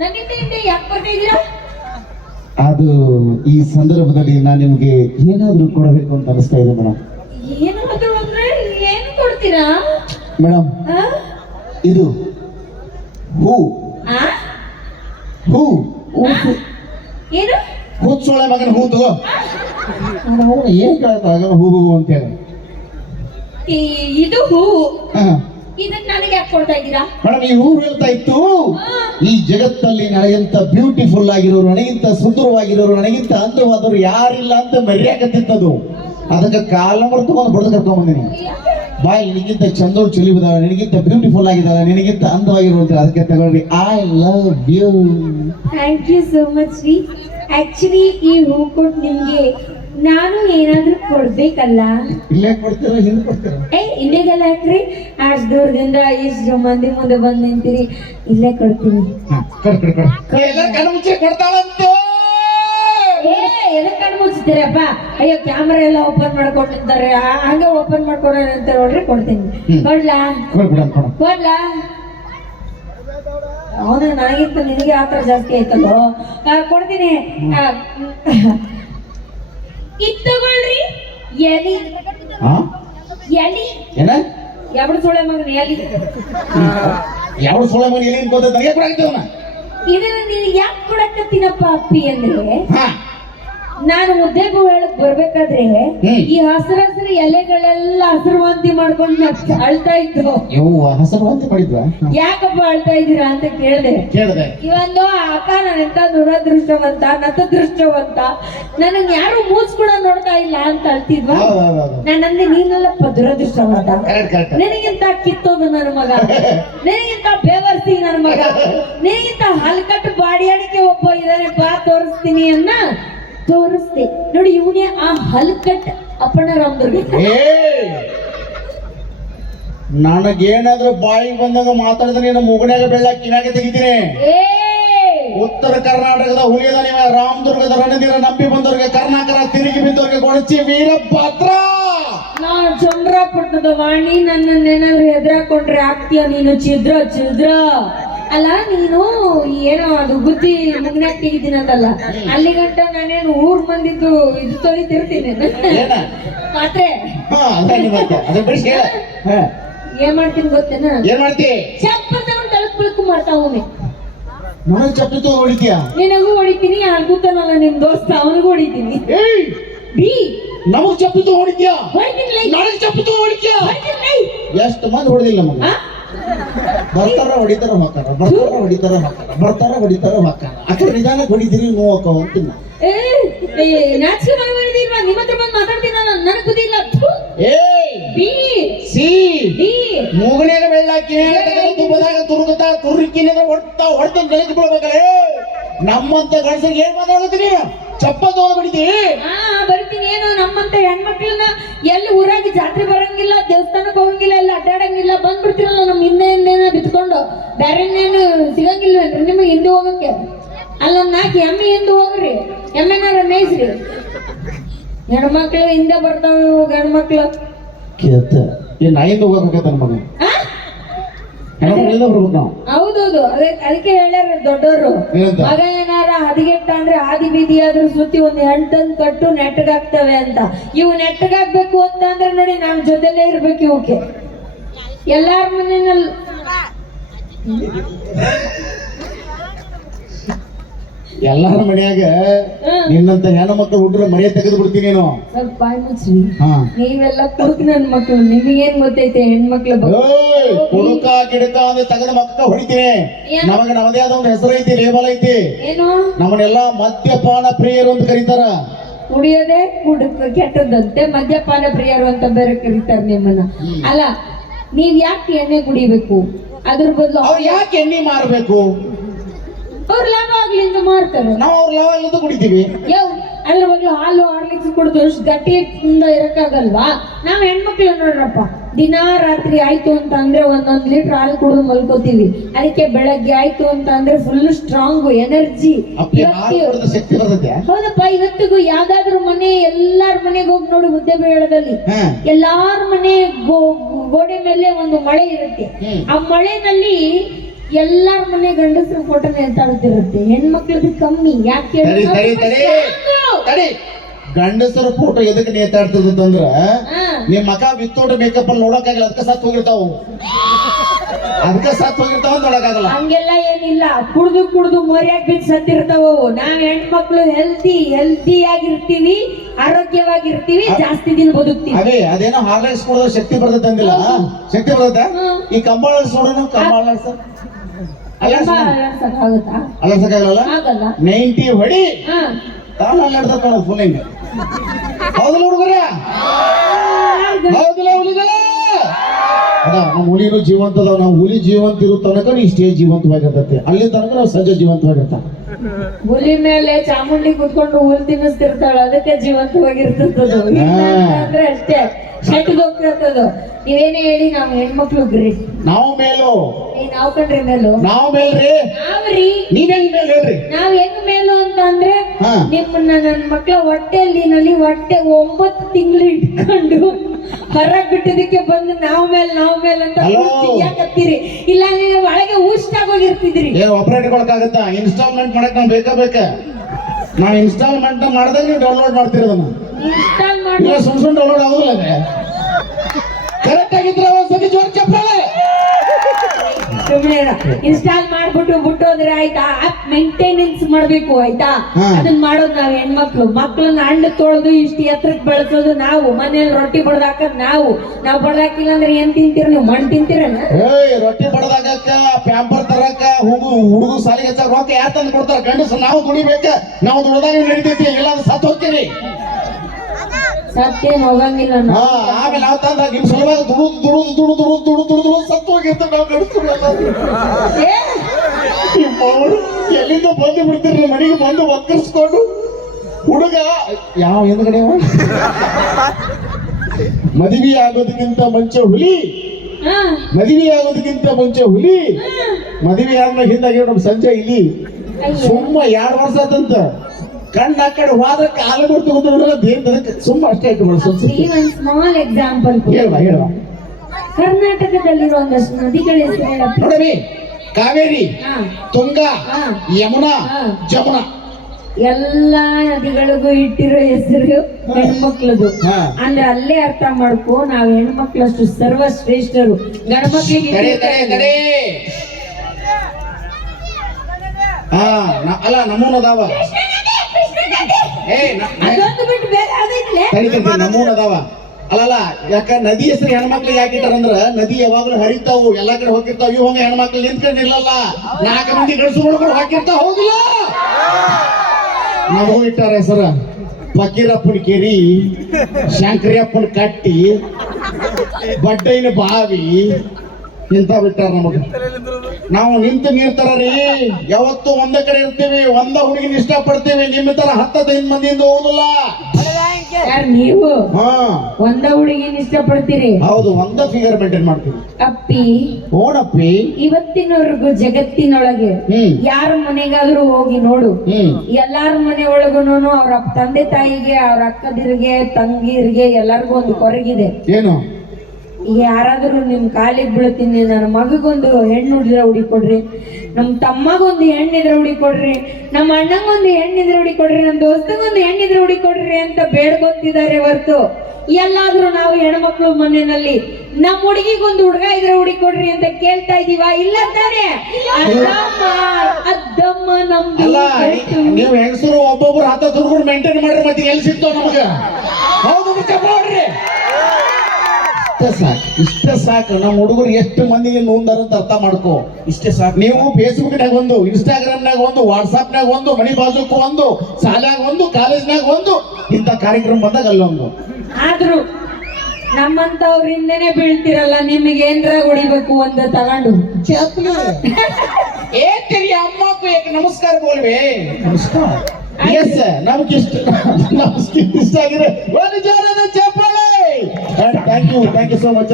ನನ್ನಿಂದ ಹಿಂದೆ ಯಾಕೆ ಬರ್ತಾ ಇದ್ದೀರಾ? ಅದು ಈ ಸಂದರ್ಭದಲ್ಲಿ ನಾನು ನಿಮಗೆ ಏನಾದರೂ ಕೊಡಬೇಕು ಅಂತ ಅನಿಸ್ತಾ ಇದೆ ಮೇಡಮ್. ಏನಾದ್ರು ಅಂದ್ರೆ ಏನು ಕೊಡ್ತೀರಾ ಮೇಡಮ್, ಆ? ಇದು ಹೂ ಆ? ಹೂ ಏನು ಕೂತ್ಸೋಳೆ ಮಗನ ಹೂತು. ಅವನು ಏನ್ ಕೇಳ್ತಾಗ ಹೂ ಹೂ ಅಂತೇಳಿ. ಇದು ಹೂ. ಹಾ ಇದನ್ನ ನನಗೆ ಯಾಕೆ ಕೊಡ್ತಾ ಇದ್ದೀರಾ? ಮೇಡಮ್, ಈ ಹೂ ಹೇಳ್ತಾ ಇತ್ತು, ಈ ಜಗತ್ತಲ್ಲಿ ನನಗಿಂತ ಬ್ಯೂಟಿಫುಲ್ ಆಗಿರೋರು, ನನಗಿಂತ ಸುಂದರವಾಗಿರೋರು, ನನಗಿಂತ ಅಂದವಾದವರು ಯಾರಿಲ್ಲ ಅಂತ ಮರ್ಯಾಕತ್ತಿತ್ತದು. ಅದಕ್ಕೆ ಕಾಲ ಮರ್ತಕೊಂಡು ಬಡ್ದು ಕರ್ಕೊಂಡ್ ಬಂದಿನಿ. ಬಾಯ್, ನಿನಗಿಂತ ಚಂದೋಳು ಚೆಲಿಬಿದಾಳೆ, ನಿನಗಿಂತ ಬ್ಯೂಟಿಫುಲ್ ಆಗಿದ್ದಾಳೆ, ನಿನಗಿಂತ ಅಂದವಾಗಿರುವಂತ, ಅದಕ್ಕೆ ತಗೊಳ್ರಿ. I love you. Thank you so much ರೀ. ಆಕ್ಚುಲಿ ಈ ಹೂ ಕೊಟ್ಟು ನಿಮ್ಗೆ ನಾನು ಏನಾದ್ರೂ ಕೊಡ್ಬೇಕಲ್ಲ. ಇಲ್ಲೇ ಕೊಡ್ತೀರಾ, ಹಿಂದೆ ಕೊಡ್ತೀರಾ? ಇಲ್ಲಿಗೆಲ್ಲ ಯಾಕ್ರಿ? ಅಷ್ಟು ದೂರದಿಂದ ಇಷ್ಟು ಮಂದಿ ಮುಂದೆ ಬಂದು ನಿಂತೀರಿ. ಇಲ್ಲೇ ಕೊಡ್ತೀನಿ. ಕಣ್ಣು ಮುಚ್ಚಿ ಕೊಡ್ತಾಳಂತೆ. ಎದಕ್ಕೆ ಕಣ್ಣು ಮುಚ್ಚಿದ್ದೀರಪ್ಪ? ಅಯ್ಯೋ, ಕ್ಯಾಮ್ರಾ ಎಲ್ಲ ಓಪನ್ ಮಾಡ್ಕೊಂಡಿರ್ತಾರೆ, ಹಂಗೆ ಓಪನ್ ಮಾಡ್ಕೊಡೋಣ ಅಂತ ನೋಡ್ರಿ. ಕೊಡ್ತೀನಿ. ಕೊಡ್ಲಾ? ಕೊಡ್ಲಾ? ಅವನು ನನಗಿಂತ ನಿನಗೆ ಆತರ ಜಾಸ್ತಿ ಆಯ್ತಲ್ಲೋ. ಕೊಡ್ತೀನಿ. ಇದು ತಗೊಳ್ರಿ. ಎಲಿ ಎಲಿ ಎರಡು ಸೊಳ್ಳೆ ಮಗನ ಎಲಿ. ಯಾವ ಸೊಳ್ಳೆ ಮನೆ ಎಲ್ಲಿ ಅನ್ಕೋತ ನನಗೆ ಕೊಡಾಗ್ತದನ. ಇದನ್ನ ನೀನು ಯಾಕೆ ಕೊಡಕತ್ತೀನಪ್ಪ ಅಪ್ಪಿ ಅಂದ್ರೆ, ನಾನು ಮುದ್ದೆ ಹೇಳಕ್ ಬರ್ಬೇಕಾದ್ರೆ ಈ ಹಸಿರು ಹಸಿರು ಎಲೆಗಳೆಲ್ಲ ಹಸಿರುವಾಂತಿ ಮಾಡ್ಕೊಂಡು ಅಳ್ತಾ ಇದ್ದು. ಹಸಿರುವಾಂತಿ ಮಾಡಿದ್ವಾ? ಯಾಕಪ್ಪ ಅಳ್ತಾ ಇದ್ದೀರಾ ಅಂತ ಕೇಳಿದೆ. ಇವೊಂದು ಅಕ್ಕ ನಾನೆಂತ ದುರದೃಷ್ಟವಂತ, ನತದೃಷ್ಟವಂತ, ನನಗ್ ಯಾರು ಮೂಸ್ ಕೂಡ ನೋಡ್ತಾ ಇಲ್ಲ ಅಂತ ಅಳ್ತಿದ್ವಾ. ನಾನಂದ್ರೆ ನೀನಲ್ಲಪ್ಪ ದುರದೃಷ್ಟವಂತ, ನಿನಗಿಂತ ಕಿತ್ತೋದು ನನ್ನ ಮಗ, ನಿನಗಿಂತ ಬೇವರ್ಸಿ ನನ್ನ ಮಗ, ನಿನಗಿಂತ ಹಲ್ಕಟ್ಟು ಬಾಡಿಯಾಡಿಕೆ ಒಬ್ಬ ಇದಾನೆ, ಬಾ ತೋರಿಸ್ತೀನಿ ಅನ್ನ ತೋರಿಸ್ದೆ ನೋಡಿ. ಇವನೇ ಆ ಹಲ್ಕಟ್ ಅಪ್ಪಣ್ಣ ರಾಮದುರ್ಗ. ನನಗೇನಾದ್ರೂ ಬಾಯಿ ಬಂದಾಗ ಮಾತಾಡಿದ್ರೆ ನೀನು ಮುಗಣ್ಯಾಗ ಬೆಳ್ಳ ಕಿವ್ಯಾಗ ತೆಗಿತೀನಿ. ಉತ್ತರ ಕರ್ನಾಟಕದ ಹುಲಿಯದ ನೀವ ರಾಮದುರ್ಗದ ರಣಧೀರ ನಂಬಿ ಬಂದವ್ರಿಗೆ, ಕರ್ನಾಟಕ ತಿರುಗಿ ಬಿದ್ದವ್ರಿಗೆ ಕೊಡಚಿ ವೀರಭದ್ರ. ನಾನು ಚಂದ್ರಪಟ್ಟಣದ ವಾಣಿ. ನನ್ನನ್ನೇನಾದ್ರೂ ಎದುರಾಕೊಂಡ್ರೆ ಆಗ್ತೀಯ ನೀನು ಚಿದ್ರ ಚಿದ್ರ. ಅಲ್ಲ, ನೀನು ಏನೋ ಅದು ಬುದ್ಧಿ ಮುಗ್ನಾಕ್ ತೆಗಿತೀನಂತಲ್ಲ, ಅಲ್ಲಿ ಗಂಟ ನಾನೇನು ಊರ್ ಮಂದಿದ್ದು ಇದು ತೊಳಿತಿರ್ತೀನಿ ಮಾತ್ರೆ. ಏನ್ ಮಾಡ್ತೀನಿ ಗೊತ್ತೇನ? ಚಪ್ಪಲ್ ತಗೊಂಡು ತಳಕ್ ಬಿಳಕು ಮಾಡ್ತಾವನೆ. ನನಗೆ ಚಪ್ಪಲಿ ತಗೊಂಡು ಹೊಡಿತೀಯ? ನಿನಗೂ ಹೊಡಿತೀನಿ, ಅನ್ಕೂತಾನಲ್ಲ ನಿಮ್ ದೋಸ್ತ, ಅವನಿಗೂ ಹೊಡಿತೀನಿ. ನಮಗ್ ಚಪ್ಪಲಿ ತಗೊಂಡು ಹೊಡಿತೀಯ? ಹೊಡಿತೀನಿ. ನನಗೆ ಚಪ್ಪಲಿ ತಗೊಂಡು ಹೊಡಿತೀಯ? ಎಷ್ಟು ಮಂದಿ ಹೊಡೆದಿಲ್ಲ ನಮಗೆ. ಬರ್ತಾರ ಹೊಡಿತಾರ ಮಕ್ಕಾರ, ಬರ್ತಾರ ಹೊಡಿತಾರ ಮಕ್ಕಾರ, ಬರ್ತಾರ ಹೊಡಿತಾರ ಮಕ್ಕಾರ. ಅక్కడ ನಿಧಾನಕ್ಕೆ ಹೊಡಿತೀರಿ ನೋವು ಹಾಕೋ ಅಂತೀನಿ. ನಿಮ್ಮ ಹತ್ರ ಬಂದು ಮಾತಾಡ್ತೀನಿ. ನನಗೆ ಬುದ್ಧಿ ಇಲ್ಲ. ಮೂಗನ್ಯಾಗ ಬೆಳ್ಳಾಕಿ ತುಪ್ಪದಾಗ ತುರುಗುತ್ತಾ ತುರುಕಿನ ಹೊಡ್ತಾ ಹೊಡ್ತಾ ನೆಲಕ್ಕೆ ಬೀಳ್ಬೇಕಲ್ಲ. ನಮ್ಮಂತ ಗಂಡಸರಿಗೆ ಏನ್ ಮಾತಾಡ್ತೀನಿ? ಚಪ್ಪಲ್ ತಗೊಂಡು ಹೊಡಿತೀವಿ. ಬರ್ತೀನಿ. ಏನು ನಮ್ಮಂತ ಹೆಣ್ಮಕ್ಳನ್ನ ಎಲ್ಲಿ ಊರಾಗಿ ಜಾತ್ರೆ ಬರಂಗಿಲ್ಲ, ದೇವಸ್ಥಾನಕ್ಕೆ ಹೋಗಂಗಿಲ್ಲ, ಎಲ್ಲ ಅಡ್ಡಾಡಂಗಿಲ್ಲ, ಬಂದ್ಬಿಡ್ತಿರಲ್ಲ ನಮ್ಮ ಹಿಂದೆ ಬಿತ್ಕೊಂಡು. ಬೇರೆನ್ನೇನು ಸಿಗಂಗಿಲ್ವೇನ್ರಿ ನಿಮಗೆ ಹಿಂದೆ ಹೋಗಕ್ಕೆ? ಅಲ್ಲ, ನಾಲ್ಕು ಎಮ್ಮೆ ಹಿಂದೆ ಹೋಗ್ರಿ, ಎಮ್ಮೆನಾರ ಮೇಯ್ಸ್ರಿ. ಹೆಣ್ಮಕ್ಳು ಹಿಂದೆ ಬರ್ತಾವ, ಗಂಡ್ಮಕ್ಳು ನಾಯಿಂದ ಹೋಗ್ಬೇಕಂತ ಮನೆ. ಹೌದೌದು, ಅದಕ್ಕೆ ಹೇಳ್ಯಾರ ದೊಡ್ಡವರು, ಮಗ ಏನಾರ ಹದಿಗೆಟ್ಟ ಅಂದ್ರೆ ಹಾದಿ ಬೀದಿ ಆದ್ರೂ ಸುತ್ತಿ ಒಂದು ಹೆಂಟನ್ ಕಟ್ಟು ನೆಟ್ಟಗಾಗ್ತವೆ ಅಂತ. ಇವು ನೆಟ್ಟಗಾಗ್ಬೇಕು ಅಂತ ಅಂದ್ರೆ ನೋಡಿ, ನಾವ್ ಜೊತೆಲೇ ಇರ್ಬೇಕು ಇವಕ್ಕೆ. ಎಲ್ಲಾರ ಮನೆಯಲ್ಲಿ ಎಲ್ಲಾರ ಮನ್ಯಾಗ ನಿನ್ನಂತ ಹೆಣ್ಣು ಮಕ್ಕಳು ಹುಡ್ರ ಮನೆ ತೆಗೆದು ಬಿಡ್ತೀನಿ ನೀನು. ಸ್ವಲ್ಪ ಬಾಯ್ ಮುಚ್ಚ್ರಿ. ನೀವೆಲ್ಲ ಕುಡುಕ್ ನನ್ ಮಕ್ಳು, ನಿಮಗೇನ್ ಗೊತ್ತೈತೆ ಹೆಣ್ಮಕ್ಳು? ಕುಡುಕ ಗಿಡಕ ಅಂದ್ರೆ ತೆಗೆದ ಮಕ್ಕ ಹೊಡಿತೀನಿ. ನಮಗ ನಮ್ಮದೇ ಆದ ಒಂದು ಹೆಸರು ಐತಿ, ಲೇಬಲ್ ಐತಿ. ಏನು? ನಮ್ಮನ್ನೆಲ್ಲ ಮದ್ಯಪಾನ ಪ್ರಿಯರು ಅಂತ ಕರೀತಾರ. ಕುಡಿಯೋದೇ ಕುಡುಕ ಕೆಟ್ಟದಂತೆ, ಮದ್ಯಪಾನ ಪ್ರಿಯರು ಅಂತ ಬೇರೆ ಕರೀತಾರ ನಿಮ್ಮನ್ನ. ಅಲ್ಲ, ನೀವ್ ಯಾಕೆ ಎಣ್ಣೆ ಕುಡಿಬೇಕು? ಅದ್ರ ಬದಲು ಅವ್ರು ಯಾಕೆ ಎಣ್ಣೆ ಮಾರ್ಬೇಕು? ಅವ್ರ ಲಾಭ ಆಗ್ಲಿ ಅಂತ ಮಾಡ್ತಾರೆ. ನಾವು ಅವ್ರ ಲಾಭ ಆಗ್ಲಿ ಕುಡಿತೀವಿ. ಅದ್ರ ಬಗ್ಗೆ ಹಾಲು ಹಾರ್ಲಿಕ್ಸ್ ಕುಡಿದು ಅಷ್ಟು ಗಟ್ಟಿಯಿಂದ ಇರಕ್ಕಾಗಲ್ವಾ? ನಾವ್ ಹೆಣ್ಮಕ್ಳು ನೋಡ್ರಪ್ಪ, ದಿನಾ ರಾತ್ರಿ ಆಯ್ತು ಅಂತ ಅಂದ್ರೆ 1 ಲೀಟರ್ ಹಾಲು ಕುಡಿದು ಮಲ್ಕೋತೀವಿ. ಅದಕ್ಕೆ ಬೆಳಗ್ಗೆ ಆಯ್ತು ಅಂತ ಅಂದ್ರೆ ಫುಲ್ ಸ್ಟ್ರಾಂಗ್ ಎನರ್ಜಿ. ಹೌದಪ್ಪ, ಇವತ್ತಿಗೂ ಯಾವ್ದಾದ್ರು ಮನೆ, ಎಲ್ಲಾರ ಮನೆಗೆ ಹೋಗಿ ನೋಡಿ, ಮುದ್ದೆಬೇಳದಲ್ಲಿ ಎಲ್ಲಾರ ಮನೆ ಗೋಡೆ ಮೇಲೆ ಒಂದು ಮಳೆ ಇರುತ್ತೆ. ಆ ಮಳೆನಲ್ಲಿ ಎಲ್ಲಾರ ಮನೆ ಗಂಡಸ್ರ ಫೋಟೋ ನೇತಾಡ್ತಿರುತ್ತೆ, ಹೆಣ್ಮಕ್ಳದ್ದು ಕಮ್ಮಿ. ಯಾಕೆ ತಡಿ ಗಂಡಸರ ಫೋಟೋ ಎದಕ್ಕೆ ನೇತಾಡ್ತಿರ್ತಂದ್ರ ನಿಮ್ ಮಕ ವಿತ್ತೌಟ್ ಮೇಕಪ್ ಅಲ್ಲಿ ನೋಡಕ್ಕಾಗಲ್ಲ, ಅದಕ್ಕೆ ಸತ್ ಹೋಗಿರ್ತಾವ ನೋಡಕ್ಕಾಗಲ್ಲ. ಹಂಗೆಲ್ಲ ಏನಿಲ್ಲ, ಕುಡ್ದು ಮರ್ಯಾಕ್ ಬಿದ್ದು ಸತ್ತಿರ್ತಾವ. ನಾವ್ ಹೆಣ್ಮಕ್ಳು ಹೆಲ್ತಿ ಆಗಿರ್ತೀವಿ, ಆರೋಗ್ಯವಾಗಿರ್ತೀವಿ, ಜಾಸ್ತಿ ದಿನ ಬದುಕ್ತೀವಿ. ಅದೇನೋ ಹಾರ್ಲಿಕ್ಸ್ ಕೊಡೋದು ಶಕ್ತಿ ಬರ್ತೈತೆ ಅಂದಿಲ್ಲ, ಶಕ್ತಿ ಬರ್ತೈತೆ. ಈ ಕಂಬಳ ನೋಡೋಣ, ಕಂಬಳ ಅಲರ್ಸಕ್ಕಾಗಲ್ಲ, 90 ಹೊಡಿ ತಾಳ ಫುಲ್ ಹಿಂಗ. ಹೌದಲ್ಲ ಹುಡುಗರ, ಹೌದಲ್ಲ ಹುಲಿಗಳ? ನಮ್ಮ ಹುಲಿನೂ ಜೀವಂತ ಅದಾವ. ನಾವು ಹುಲಿ ಜೀವಂತ ಇರೋ ತನಕ ಈ ಸ್ಟೇಜ್ ಜೀವಂತವಾಗಿರ್ತೈತಿ, ಅಲ್ಲಿ ತನಕ ನಾವು ಸಂಜೆ ಜೀವಂತವಾಗಿರ್ತಾವ. ಹುಲಿ ಮೇಲೆ ಚಾಮುಂಡಿ ಕುತ್ಕೊಂಡು ಹುಲ್ ತಿನ್ನಿಸ್ತಿರ್ತಾಳ, ಅದಕ್ಕೆ ಜೀವಂತವಾಗಿರ್ತದದು. ಅಂದ್ರೆ ಅಷ್ಟೇ ಶೆಟ್ಗೋಗ್ತಿರ್ತದ. ನೀವೇನೇ ಹೇಳಿ, ನಾವು ಹೆಣ್ಮಕ್ಳು ಗ್ರೇಟ್. ನಾವು ಮೇಲು, ನಾವು ಕಣ್ರಿ ಮೇಲು, ನಾವು ಮೇಲ್ರಿ, ನಾವ್ರಿ. ನೀವ್ ಹೆಂಗ್ ಮೇಲ್ ಹೇಳ್ರಿ? ನಾವ್ ಹೆಂಗ್ ಮೇಲು ಅಂತ ಅಂದ್ರೆ, ನಿಮ್ಮನ್ನ ನನ್ನ ಮಕ್ಳ ಹೊಟ್ಟೆಯಲ್ಲಿ 9 ತಿಂಗಳು ಇಟ್ಕೊಂಡು ಹೊರಗ್ ಬಿಟ್ಟಿದ್ದಕ್ಕೆ ಬಂದು ನಾವ್ ಮೇಲ್ ಅಂತ ಯಾಕತ್ತೀರಿ? ಇಲ್ಲ ನೀವು ಒಳಗೆ ಊಷ್ಟಾಗೋಗಿರ್ತಿದ್ರಿ. ಆಪರೇಟ್ ಕೊಡಕ್ಕಾಗತ್ತಾ? ಇನ್ಸ್ಟಾಲ್ಮೆಂಟ್ ಮಾಡಕ್ ನಾವು ಬೇಕಾ? ನಾವು ಇನ್ಸ್ಟಾಲ್ಮೆಂಟ್ ಮಾಡಿದಾಗ ನೀವು ಡೌನ್ಲೋಡ್ ಮಾಡ್ತೀರಿ ಅದನ್ನ. ಇನ್ಸ್ಟಾಲ್ ಮಾಡಿ ಸುಮ್ ಡೌನ್ಲೋಡ್ ಆಗೋದಿಲ್ಲ. ಕರೆಕ್ಟ್ ಆಗಿದ್ರೆ ಒಂದ್ಸತಿ ಜೋರ್ ಚಪ್ಪಾಳೆ. ಸುಮ್ಮನೆ ಇನ್ಸ್ಟಾಲ್ ಮಾಡ್ಬಿಟ್ಟು ಅಂದ್ರೆ ಆಯ್ತಾ, ಆಪ್ ಮೇಂಟೆನೆನ್ಸ್ ಮಾಡ್ಬೇಕು ಆಯ್ತಾ. ಅದನ್ನ ಮಾಡೋದು ನಾವ್ ಹೆಣ್ಮಕ್ಳು. ಮಕ್ಳನ್ನ ಹಣ್ಣು ತೊಳೆದು ಇಷ್ಟು ಎತ್ತರಕ್ಕೆ ಬೆಳೆಸೋದು ನಾವು. ಮನೇಲಿ ರೊಟ್ಟಿ ಬಡ್ದಾಕದ್ ನಾವು ಬಡ್ದಾಕಿಲ್ಲ ಅಂದ್ರೆ ಏನ್ ತಿಂತೀರ ನೀವು? ಮಣ್ಣು ತಿಂತೀರನ? ರೊಟ್ಟಿ ಬಡ್ದಾಕ, ಪ್ಯಾಂಪರ್ ತರಕ, ಹುಡುಗ ಸಾಲಿಗೆ ಹಚ್ಚ ರೊಕ್ಕ ಯಾರು ತಂದು ಕೊಡ್ತಾರ? ಗಂಡಸ ನಾವು ದುಡಿಬೇಕ. ನಾವು ದುಡ್ದಾಗ ನಡಿತೈತಿ, ಇಲ್ಲ ಸತ್ ಹೋಗ್ತೀವಿ. ಸತ್ತೇನ್ ಹೋಗಂಗಿಲ್ಲ. ಆಮೇಲೆ ನಾವು ತಂದ ನಿಮ್ ಸಲುವಾಗಿ ದುಡುದು ಸತ್ತು ಹೋಗಿರ್ತ ನಾವು ಗಡಿಸ್ತೀವಿ. ಎಲ್ಲಿಂದ ಬಂದು ಬಿಡ್ತೀರಿ ಮನೆಗೆ ಬಂದು ಒಕ್ಕರ್ಸ್ಕೊಂಡು. ಹುಡುಗ ಯಾವ ಹಿಂದ್ಗಡೆ ಮದುವೆ ಆಗೋದಕ್ಕಿಂತ ಮುಂಚೆ ಹುಲಿ, ಮದುವೆ ಆಗೋದಕ್ಕಿಂತ ಮುಂಚೆ ಹುಲಿ, ಮದುವೆ ಆದ್ಮೇಲೆ ಹಿಂದಾಗಿ ನಮ್ ಸಂಜೆ ಇಲ್ಲಿ ಸುಮ್ಮ 2 ವರ್ಷ ಆತಂತ. ಕಣ್ಣ ಆ ಕಡೆ ಹೋದ್ರೆ ಕಾಲ ಬಿಡ್ತು ಸುಮ್ಮ ಅಷ್ಟೇ ಸ್ಮಾಲ್ ಎಕ್ಸಾಂಪಲ್ ಹೇಳುವ. ಕರ್ನಾಟಕದಲ್ಲಿರೋ ಒಂದಷ್ಟು ನದಿಗಳ ಹೆಸರು ನೋಡವಿ. ಕಾವೇರಿ, ತುಂಗಾ, ಯಮುನಾ, ಜಮುನಾ, ಎಲ್ಲಾ ನದಿಗಳಿಗೂ ಇಟ್ಟಿರೋ ಹೆಸರು ಹೆಣ್ಮಕ್ಳದು. ಅಂದ್ರೆ ಅಲ್ಲೇ ಅರ್ಥ ಮಾಡ್ಕೋ, ನಾವ್ ಹೆಣ್ಮಕ್ಳಷ್ಟು ಸರ್ವಶ್ರೇಷ್ಠರು. ಗಂಡ್ಮಕ್ಳಿಗೆ ಅಲ್ಲ ನಮೂನದಾವ, ನಮೂನದಾವ ಅಲ್ಲಲ್ಲ. ಯಾಕ ನದಿ ಹೆಸರು ಹೆಣ್ಮಕ್ಳಿಗೆ ಹಾಕಿಟ್ಟಾರಂದ್ರ ನದಿ ಯಾವಾಗ್ಲೂ ಹರಿತಾವು, ಎಲ್ಲಾ ಕಡೆ ಹೋಗಿರ್ತಾವ. ಇವ್ ಹಂಗ ಹೆಣ್ಮಕ್ಳು ನಿಂತ್ಕೊಂಡಿಲ್ಲಲ್ಲ, 4 ಮಂದಿ ಗಂಡಸುಗಳು ಹಾಕಿರ್ತಾವ. ಹೌದಿಲ್ಲ? ನಮಗೂ ಇಟ್ಟಾರ ಹೆಸರ. ಫಕೀರಪ್ಪನ ಕೆರಿ, ಶಂಕರಿಯಪ್ಪನ ಕಟ್ಟಿ, ಬಡ್ಡೈನ ಬಾವಿ ಇಂತ ಬಿಟ್ಟಾರ ನಮಗ. ನಾವು ನಿಂತು ನೀರ್ ತರ ರೀ, ಯಾವತ್ತು ಒಂದ ಕಡೆ ಇರ್ತೀವಿ, ಒಂದ ಹುಡುಗಿನ ಇಷ್ಟ ಪಡ್ತೀವಿ. ನಿಮ್ಮ ತರ 10-15 ಮಂದಿಯಿಂದ ಹೋಗುದಿಲ್ಲ. ನೀವು ಒಂದ ಹುಡುಗಿನ ಇಷ್ಟ ಪಡ್ತೀರಿ? ಹೌದು, ಒಂದ ಫಿಗರ್ ಮೇಂಟೈನ್ ಮಾಡ್ತೀವಿ. ಅಪ್ಪಿ ಓಣಪ್ಪಿ, ಇವತ್ತಿನವರೆಗೂ ಜಗತ್ತಿನೊಳಗೆ ಯಾರ ಮನೆಗಾದ್ರೂ ಹೋಗಿ ನೋಡು, ಎಲ್ಲಾರ ಮನೆ ಒಳಗೂನು ಅವ್ರ ತಂದೆ ತಾಯಿಗೆ, ಅವ್ರ ಅಕ್ಕದಿರಿಗೆ, ತಂಗಿರಿಗೆ ಎಲ್ಲರಿಗೂ ಒಂದು ಕೊರಗಿದೆ. ಏನು? ಈಗ ಯಾರಾದ್ರೂ ನಿಮ್ ಕಾಲಿಗೆ ಬೀಳ್ತೀನಿ, ನನ್ನ ಮಗಗೊಂದು ಹೆಣ್ಣು ಹುಡಿದ್ರೆ ಹುಡಿಕೊಡ್ರಿ, ನಮ್ ತಮ್ಮಗೊಂದು ಹೆಣ್ಣಿದ್ರೆ ಹುಡಿಕೊಡ್ರಿ, ನಮ್ಮ ಅಣ್ಣಗೊಂದು ಹೆಣ್ಣಿದ್ರೆ ಹುಡಿಕೊಡ್ರಿ, ನಮ್ ದೋಸ್ತಗೊಂದು ಹೆಣ್ಣಿದ್ರೆ ಹುಡಿಕೊಡ್ರಿ ಅಂತ ಬೇಡ್ಕೊಂತಿದ್ದಾರೆ ಹೊರ್ತು, ಎಲ್ಲಾದ್ರೂ ನಾವು ಹೆಣ್ಮಕ್ಳು ಮನೆಯಲ್ಲಿ ನಮ್ ಹುಡುಗಿಗೊಂದು ಹುಡುಗ ಇದ್ರೆ ಹುಡಿಕೊಡ್ರಿ ಅಂತ ಕೇಳ್ತಾ ಇದೀವ? ಇಲ್ಲ ತಾನೆ? ಅದ್ದಮ್ಮ ನಮ್ದು. ನೀವು ಹೆಂಗಸರು ಒಬ್ಬೊಬ್ರು 10 ಹುಡುಗರು ಮೇಂಟೈನ್ ಮಾಡ್ರಿ, ಮತ್ತೆ ಎಲ್ಲಿ ಸಿಗ್ತಾವ ನಮಗ? ಹೌದು, ನೋಡ್ರಿ. ಇಷ್ಟೇ ಸಾಕು. ನಮ್ಮ ಹುಡುಗರು ಎಷ್ಟು ಮಂದಿಗೆ ನೋಂದಾರ ಅಂತ ಅರ್ಥ ಮಾಡ್ಕೋ. ಇಷ್ಟೇ ಸಾಕು. ನೀವು ಫೇಸ್ಬುಕ್ನಾಗ ಒಂದು, ಇನ್ಸ್ಟಾಗ್ರಾಮ್ನಾಗ ಒಂದು, ವಾಟ್ಸಾಪ್ನಾಗ ಒಂದು, ಮನಿ ಬಾಜುಕ್ ಒಂದು, ಶಾಲ್ಯಾಗ ಒಂದು, ಕಾಲೇಜ್ನಾಗ ಒಂದು, ಇಂಥ ಕಾರ್ಯಕ್ರಮ ಬಂದಾಗ ಅಲ್ಲೊಂದು. ಆದ್ರೂ ನಮ್ಮಂತವ್ರಿಂದನೇ ಬೀಳ್ತಿರಲ್ಲ, ನಿಮಗೆ ಏನ್ರ ಹೊಡಿಬೇಕು ಅಂತ ತಗೊಂಡು ಅಮ್ಮಕ್ಕೂ ನಮಸ್ಕಾರ ಬೋಲ್ವೆ. ನಮಸ್ಕಾರ. ಎಸ್, ನಮ್ಗೆ ಇಷ್ಟ ಆಗಿದೆ. Thank you so much.